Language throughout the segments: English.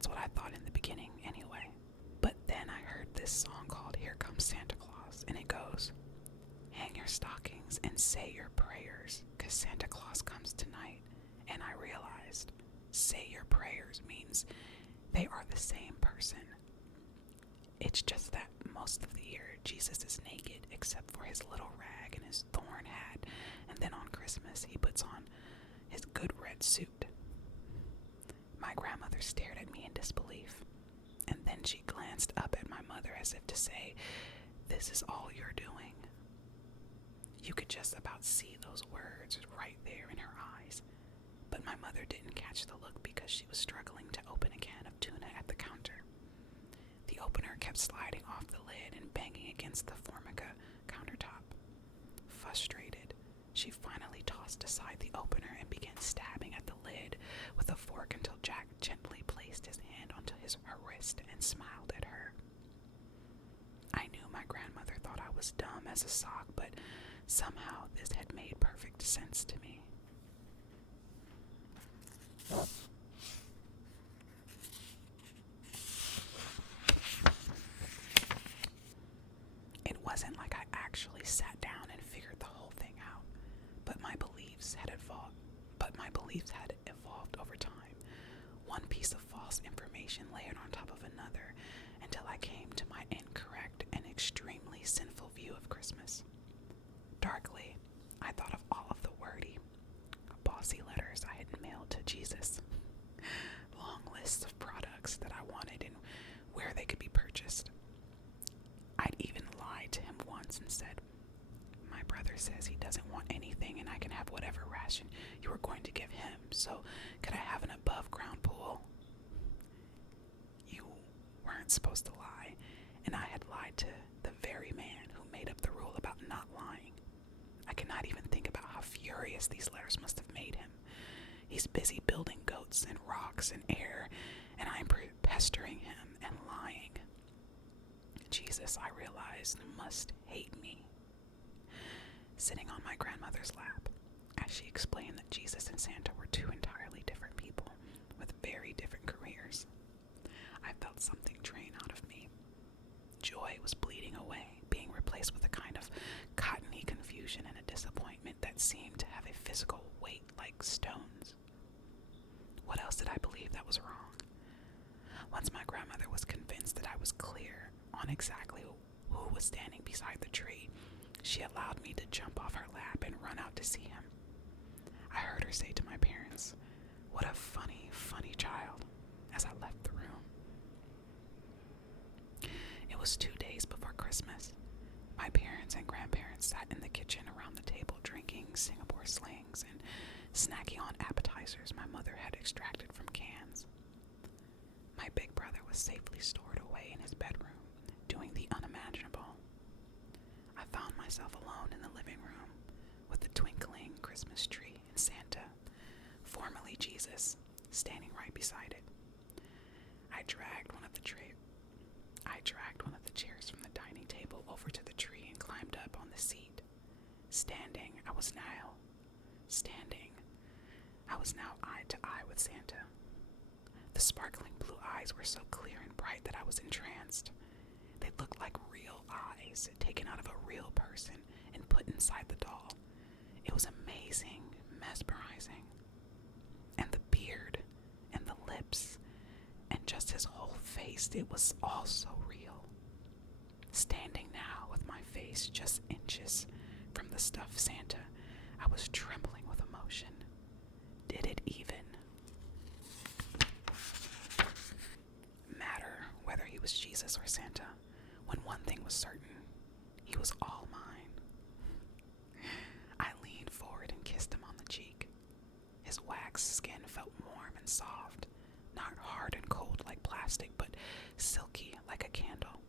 That's what I thought in the beginning anyway. But then I heard this song called Here Comes Santa Claus, and it goes, hang your stockings and say your prayers, 'cause Santa Claus comes tonight. And I realized, say your prayers means they are the same person. It's just that most of the year, Jesus is naked except for his little rag and his thorn hat, and then on Christmas, he puts on his good red suit. My grandmother stared at me in disbelief, and then she glanced up at my mother as if to say, this is all you're doing. You could just about see those words right there in her eyes, but my mother didn't catch the look because she was struggling to open a can of tuna at the counter. The opener kept sliding off the lid and banging against the formica countertop. Frustrated, she finally tossed aside the opener and began stabbing at the lid with a fork until Jack gently placed his hand onto her wrist and smiled at her. I knew my grandmother thought I was dumb as a sock, but somehow this had made perfect sense to me. It wasn't like I actually sat down and figured the whole thing out, but my beliefs had evolved over time. One piece of false information layered on top of another until I came to my incorrect and extremely sinful view of Christmas. Darkly, I thought of all of the wordy, bossy letters I had mailed to Jesus. Long lists of products that I wanted and where they could be purchased. I'd even lied to him once and said, my brother says he doesn't want anything and I can have whatever ration you were going to give him, so could I have an above ground pool? You weren't supposed to lie, and I had lied to the very man who made up the rule about not lying. I cannot even think about how furious these letters must have made him. He's busy building goats and rocks and air, and I'm pestering him and lying. Jesus, I realized, must hate me. Sitting on my grandmother's lap, as she explained that Jesus and Santa were two entirely different people with very different careers, I felt something drain out of me. Joy was bleeding away, being replaced with a kind of cottony confusion and a disappointment that seemed to have a physical weight like stones. What else did I believe that was wrong? Once my grandmother was convinced that I was clear on exactly who was standing beside the tree, she allowed me to jump off her lap and run out to see him. I heard her say to my parents, "What a funny, funny child," as I left the room. It was 2 days before Christmas. My parents and grandparents sat in the kitchen around the table drinking Singapore slings and snacking on appetizers my mother had extracted from cans. My big brother was safely stored away in his bedroom, doing the unimaginable. I found myself alone in the living room with the twinkling Christmas tree and Santa, formerly Jesus, standing right beside it. I dragged one of the chairs from the dining table over to the tree and climbed up on the seat. Standing, I was now eye to eye with Santa. The sparkling blue eyes were so clear and bright that I was entranced. They looked like real eyes taken out of a real person and put inside the doll. It was amazing, mesmerizing. And the beard and the lips and just his whole face, it was all so real. Standing now with my face just inches from the stuffed Santa, I was trembling with emotion. Did it even matter whether he was Jesus or Santa, when one thing was certain? He was all mine. I leaned forward and kissed him on the cheek. His waxed skin felt warm and soft, not hard and cold like plastic, but silky like a candle.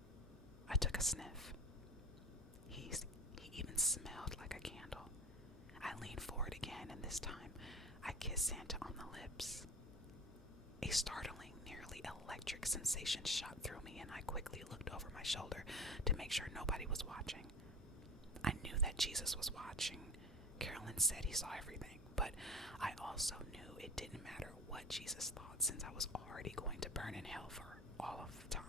I took a sniff. He even smelled like a candle. I leaned forward again, and this time I kissed Santa on the lips. A startling, nearly electric sensation shot through me, and I quickly looked over my shoulder to make sure nobody was watching. I knew that Jesus was watching. Carolyn said he saw everything, but I also knew it didn't matter what Jesus thought, since I was already going to burn in hell for all of the time.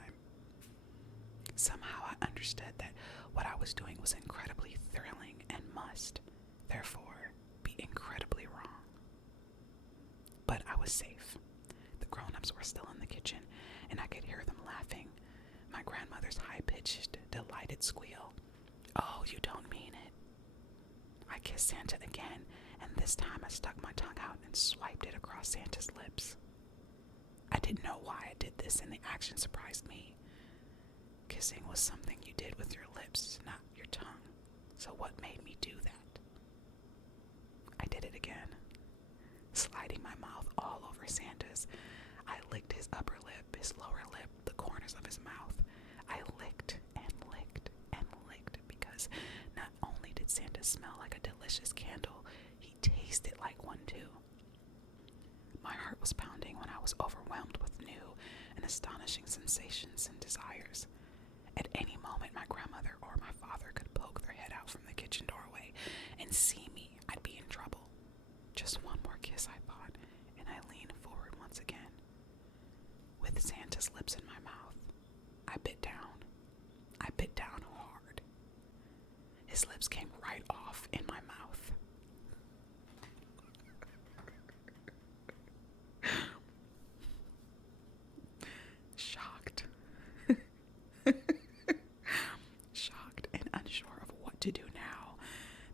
Somehow I understood that what I was doing was incredibly thrilling and must, therefore, be incredibly wrong. But I was safe. The grown-ups were still in the kitchen, and I could hear them laughing. My grandmother's high-pitched, delighted squeal. "Oh, you don't mean it." I kissed Santa again, and this time I stuck my tongue out and swiped it across Santa's lips. I didn't know why I did this, and the action surprised me. Kissing was something you did with your lips, not your tongue. So what made me do that? I did it again, sliding my mouth all over Santa's. I licked his upper lip, his lower lip, the corners of his mouth. I licked and licked and licked because not only did Santa smell like a delicious candle, he tasted like one too. My heart was pounding when I was overwhelmed with new and astonishing sensations and desires. At any moment, my grandmother or my father could poke their head out from the kitchen doorway and see me. I'd be in trouble. Just one more kiss, I thought, and I leaned forward once again. With Santa's lips in my mouth, I bit down. I bit down hard. His lips came right off in my mouth. Shocked. Shocked and unsure of what to do now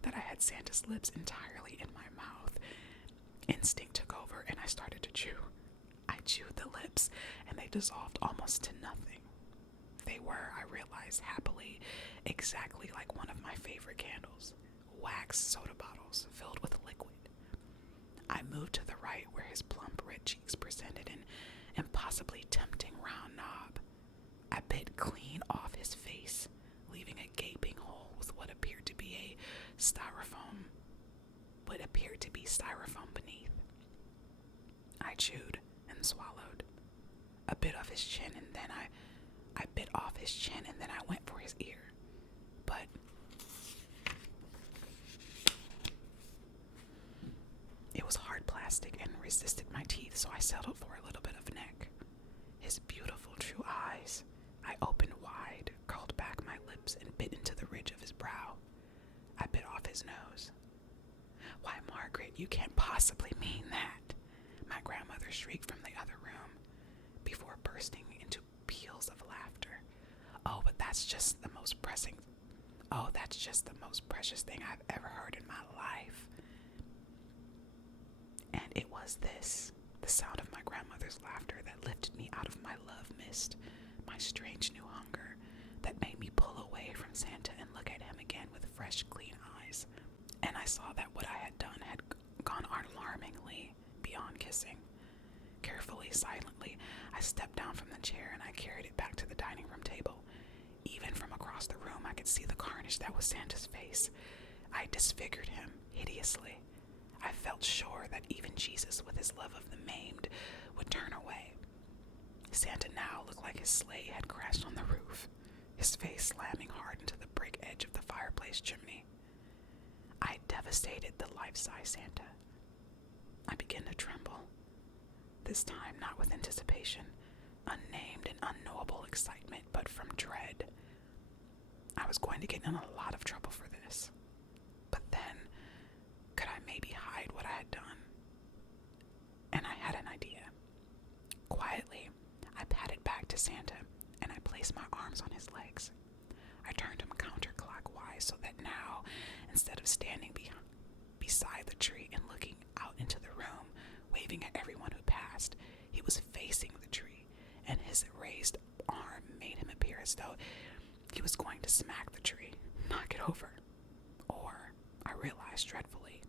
that I had Santa's lips entirely in my mouth. Instinct took over and I started to chew. I chewed the lips and they dissolved almost to nothing. They were, I realized happily, exactly like one of my favorite candles, wax soda bottles filled with liquid. I moved to the right where his plump red cheeks presented an impossibly tempting round knob. I bit clean off his face, leaving a gaping hole with what appeared to be styrofoam beneath. I chewed and swallowed. A bit off his chin and then I bit off his chin and then I went for his ear. But it was hard plastic and resisted my teeth, so I settled for a little bit of neck. His beautiful true eyes. I opened wide, curled back my lips, and bit into the ridge of his brow. I bit off his nose. "Why, Margaret, you can't possibly mean that," my grandmother shrieked from the other room, before bursting into peals of laughter. That's just the most precious thing I've ever heard in my life." And it was this, the sound of my grandmother's laughter, that lifted me out of my love mist, my strange new hunger, that made me pull away from Santa and look at him again with fresh, clean eyes. And I saw that what I had done had gone alarmingly beyond kissing. Carefully, silently, I stepped down from the chair and I carried it back to the dining room table. Even from across the room, I could see the carnage that was Santa's face. I disfigured him hideously. I felt sure that even Jesus, with his love of the maimed, would turn away. Santa now looked like his sleigh had crashed on the roof, his face slamming hard into the brick edge of the fireplace chimney. I devastated the life-size Santa. I began to tremble, this time not with anticipation, unnamed and unknowable excitement, but from dread. I was going to get in a lot of trouble for this. But then, could I maybe hide what I had done? And I had an idea. Quietly, I padded back to Santa and I placed my arms on his legs. I turned him counterclockwise so that now, instead of standing beside the tree and looking out into the room, waving at everyone who passed, he was facing the tree, and his raised arm made him appear as though he was going to smack the tree, knock it over. Or, I realized dreadfully,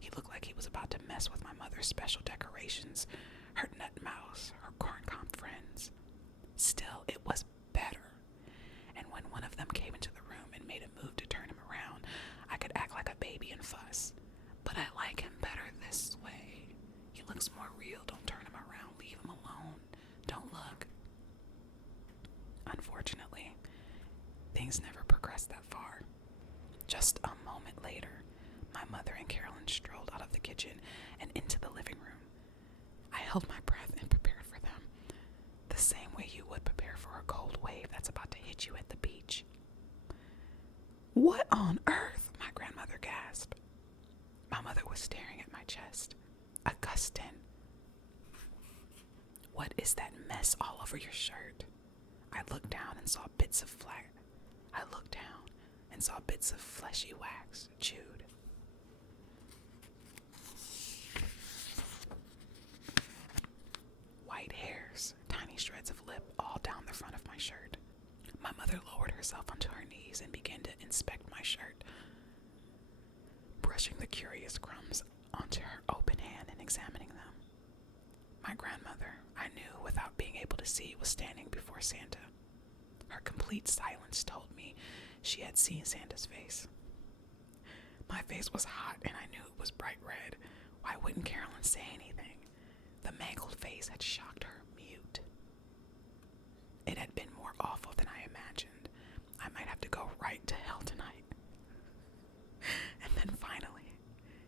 he looked like he was about to mess with my mother's special decorations, her nut mouse, her corncob friends. Still, it was better. And when one of them came into the room and made a move to turn him around, I could act like a baby and fuss. But I like him better this way. He looks more real. Don't turn him around. Leave him alone. Don't look. Unfortunately, things never progressed that far. Just a moment later, my mother and Carolyn strolled out of the kitchen and into the living room. I held my breath and prepared for them. The cold wave that's about to hit you at the beach. What on earth? My grandmother gasped. My mother was staring at my chest. Augusten, what is that mess all over your shirt? I looked down and saw bits of fleshy wax chewed. White hairs, tiny shreds of lip all down the front of my shirt. My mother lowered herself onto her knees and began to inspect my shirt, brushing the curious crumbs onto her open hand and examining them. My grandmother, I knew without being able to see, was standing before Santa. Her complete silence told me she had seen Santa's face. My face was hot and I knew it was bright red. Why wouldn't Carolyn say anything? The mangled face had shocked her mute. It had been more awful than I imagined. I might have to go right to hell tonight. And then finally,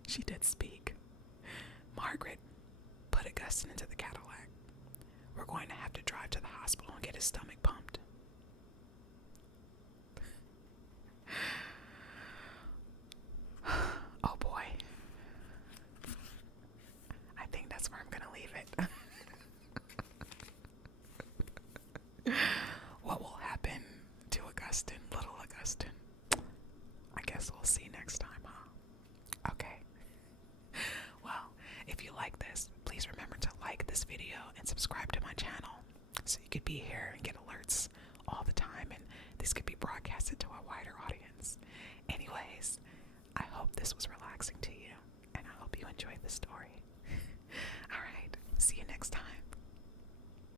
she did speak. Margaret, put Augusten into the Cadillac. We're going to have to drive to the hospital and get his stomach pumped. Oh boy. I think that's where I'm going to leave it. What will happen to Augusten, little Augusten? I guess we'll see next time, huh? Okay. Well, if you like this, please remember to like this video and subscribe to my channel so you could be here and get alerts all the time, and this could be broadcasted to a wider audience. Anyways, I hope this was relaxing to you, and I hope you enjoyed the story.